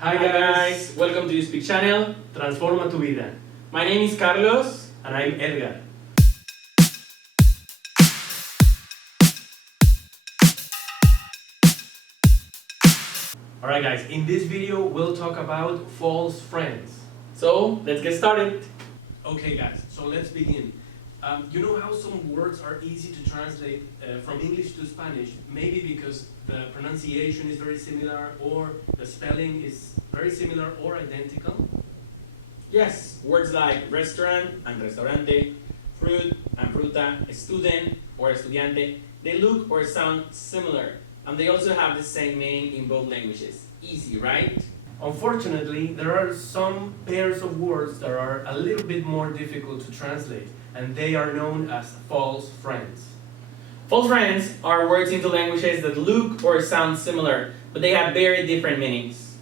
Hi guys, welcome to uSpeak channel. Transforma tu vida. My name is Carlos. And I'm Edgar. Alright guys, in this video we'll talk about false friends. So let's get started. Okay guys, so let's begin. You know how some words are easy to translate from English to Spanish, maybe because the pronunciation is very similar or the spelling is very similar or identical? Yes, words like restaurant and restaurante, fruit and fruta, student or estudiante, they look or sound similar, and they also have the same meaning in both languages. Easy, right? Unfortunately, there are some pairs of words that are a little bit more difficult to translate, and they are known as false friends. False friends are words into languages that look or sound similar, but they have very different meanings.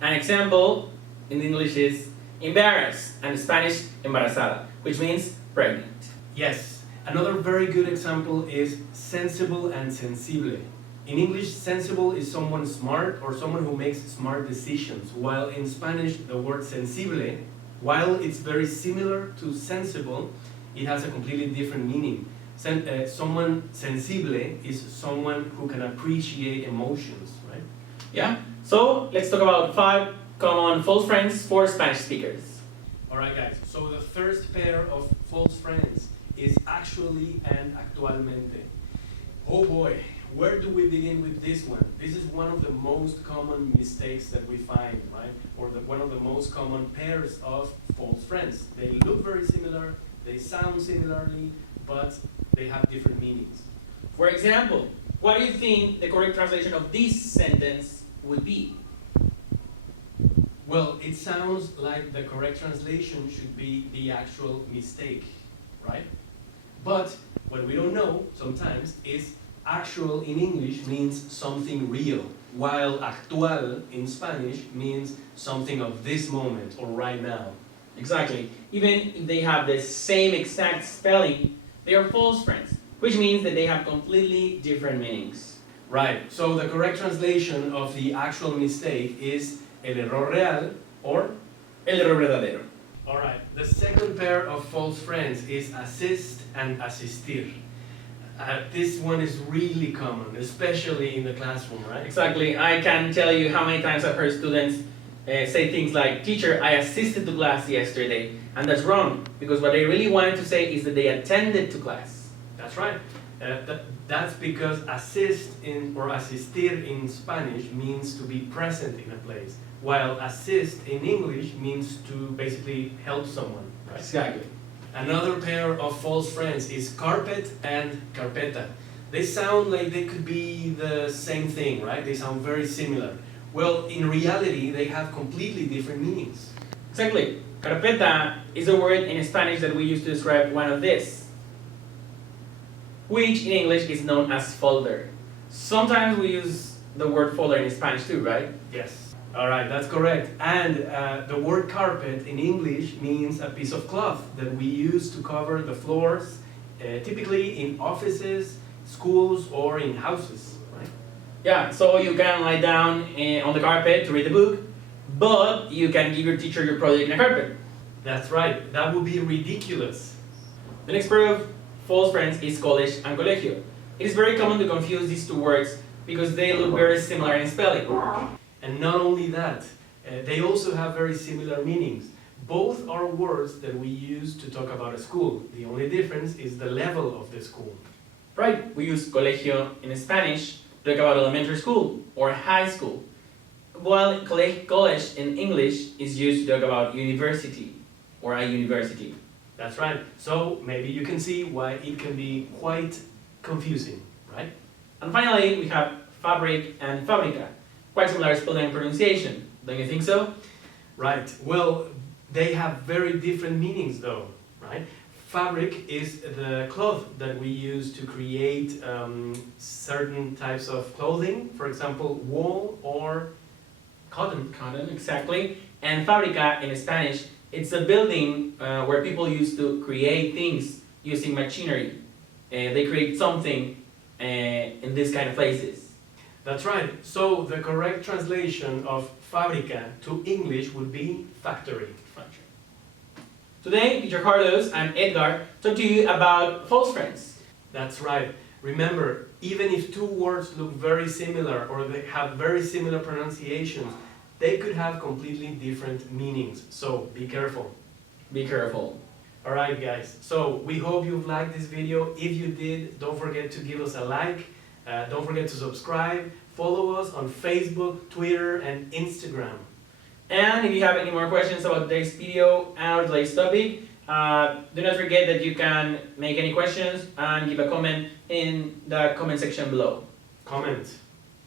An example in English is embarrass, and in Spanish embarazada, which means pregnant. Yes, another very good example is sensible and sensible. In English, sensible is someone smart or someone who makes smart decisions, while in Spanish, the word sensible, while it's very similar to sensible, it has a completely different meaning. Someone sensible is someone who can appreciate emotions, right? Yeah? So let's talk about 5 common false friends for Spanish speakers. Alright guys, so the first pair of false friends is actually and actualmente. Oh boy, where do we begin with this one? This is one of the most common mistakes that we find, right? Or one of the most common pairs of false friends. They look very similar, they sound similarly, but they have different meanings. For example, what do you think the correct translation of this sentence would be? Well, it sounds like the correct translation should be the actual mistake, right? But what we don't know sometimes is actual in English means something real, while actual in Spanish means something of this moment or right now. Exactly. Even if they have the same exact spelling, they are false friends, which means that they have completely different meanings. Right, so the correct translation of the actual mistake is el error real or El error verdadero. Alright, the second pair of false friends is assist and asistir. This one is really common, especially in the classroom, right? Exactly. I can tell you how many times I've heard students say things like, "Teacher, I assisted to class yesterday," and that's wrong, because what they really wanted to say is that they attended to class. That's right. That's because assist or asistir in Spanish means to be present in a place, while assist in English means to basically help someone, right? Exactly. Another pair of false friends is carpet and carpeta. They sound like they could be the same thing, right? They sound very similar. Well, in reality, they have completely different meanings. Exactly. Carpeta is a word in Spanish that we use to describe one of this, which in English is known as folder. Sometimes we use the word folder in Spanish too, right? Yes. Alright, that's correct. And the word carpet in English means a piece of cloth that we use to cover the floors, typically in offices, schools, or in houses, right? Yeah, so you can lie down on the carpet to read the book, but you can give your teacher your project in a carpet. That's right, that would be ridiculous. The next pair of false friends is college and colegio. It is very common to confuse these two words because they look very similar in spelling. And not only that, they also have very similar meanings. Both are words that we use to talk about a school. The only difference is the level of the school. Right, we use colegio in Spanish to talk about elementary school or high school, while college in English is used to talk about university or a university. That's right. So maybe you can see why it can be quite confusing, right? And finally, we have fabric and fabrica. Quite similar spelling and pronunciation, don't you think so? Right. Well, they have very different meanings though, right? Fabric is the cloth that we use to create certain types of clothing, for example, wool or cotton. Cotton, exactly. And fabrica in Spanish, it's a building where people used to create things using machinery. They create something in these kind of places. That's right. So the correct translation of fabrica to English would be factory. Today, teacher Carlos and Edgar talk to you about false friends. That's right. Remember, even if two words look very similar or they have very similar pronunciations, they could have completely different meanings. So be careful. Be careful. Alright guys, so we hope you've liked this video. If you did, don't forget to give us a like. Don't forget to subscribe. Follow us on Facebook, Twitter, and Instagram. And if you have any more questions about today's video and today's topic, do not forget that you can make any questions and give a comment in the comment section below. Comment.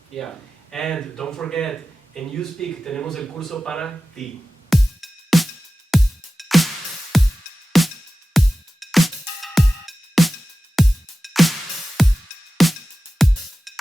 Yeah. And don't forget, en uSpeak tenemos el curso para ti.